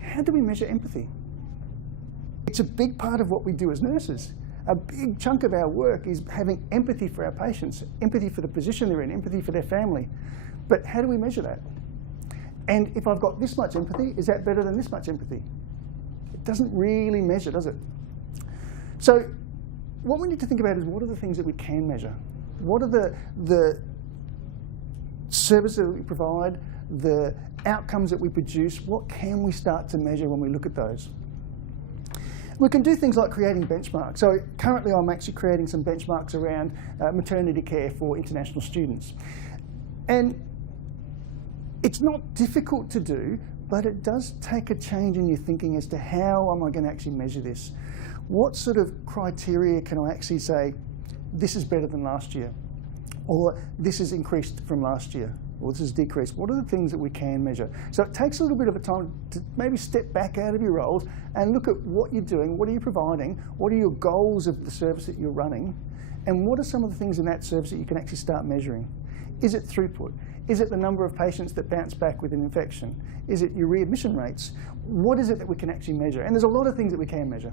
How do we measure empathy? It's a big part of what we do as nurses. A big chunk of our work is having empathy for our patients, empathy for the position they're in, empathy for their family. But how do we measure that? And if I've got this much empathy, is that better than this much empathy? It doesn't really measure, does it? So what we need to think about is, what are the things that we can measure? What are the services that we provide, the outcomes that we produce? What can we start to measure when we look at those? We can do things like creating benchmarks. So currently I'm actually creating some benchmarks around maternity care for international students. And it's not difficult to do, but it does take a change in your thinking as to how am I going to actually measure this? What sort of criteria can I actually say, this is better than last year, or this has increased from last year, or this has decreased? What are the things that we can measure? So it takes a little bit of a time to maybe step back out of your roles and look at what you're doing, what are you providing, what are your goals of the service that you're running, and what are some of the things in that service that you can actually start measuring? Is it throughput? Is it the number of patients that bounce back with an infection? Is it your readmission rates? What is it that we can actually measure? And there's a lot of things that we can measure.